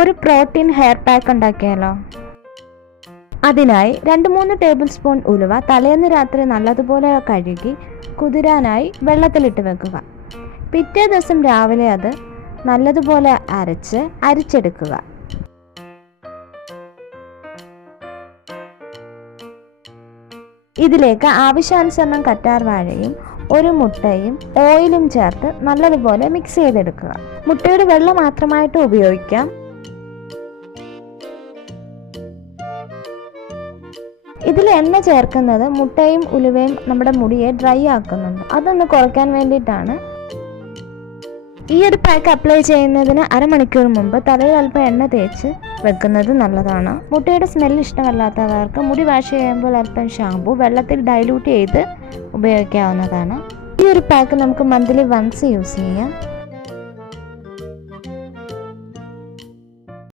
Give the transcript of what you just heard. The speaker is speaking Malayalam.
ഒരു പ്രോട്ടീൻ ഹെയർ പാക്ക് ഉണ്ടാക്കിയാലോ? അതിനായി 2-3 ടേബിൾ സ്പൂൺ ഉലുവ തലേന്ന് രാത്രി നല്ലതുപോലെ കഴുകി കുതിരാനായി വെള്ളത്തിലിട്ട് വെക്കുക. പിറ്റേ ദിവസം രാവിലെ അത് നല്ലതുപോലെ അരിച്ചെടുക്കുക. ഇതിലേക്ക് ആവശ്യാനുസരണം കറ്റാർ വാഴയും 1 മുട്ടയും ഓയിലും ചേർത്ത് നല്ലതുപോലെ മിക്സ് ചെയ്തെടുക്കുക. മുട്ടയുടെ വെള്ള മാത്രമായിട്ട് ഉപയോഗിക്കാം. ഇതിൽ എണ്ണ ചേർക്കുന്നത് മുട്ടയും ഉലുവയും നമ്മുടെ മുടിയെ ഡ്രൈ ആക്കുന്നുണ്ട്. അതൊന്ന് കുറയ്ക്കാൻ വേണ്ടിയിട്ടാണ്. ഈ ഒരു പാക്ക് അപ്ലൈ ചെയ്യുന്നതിന് അരമണിക്കൂർ മുമ്പ് തലയിൽ അല്പം എണ്ണ തേച്ച് വെക്കുന്നത് നല്ലതാണ്. മുട്ടയുടെ സ്മെല്ല് ഇഷ്ടമല്ലാത്തവർക്ക് മുടി വാഷ് ചെയ്യുമ്പോൾ അല്പം ഷാമ്പു വെള്ളത്തിൽ ഡൈലൂട്ട് ചെയ്ത് ഉപയോഗിക്കാവുന്നതാണ്. ഈ ഒരു പാക്ക് നമുക്ക് മന്ത്ലി വൺസ് യൂസ് ചെയ്യാം.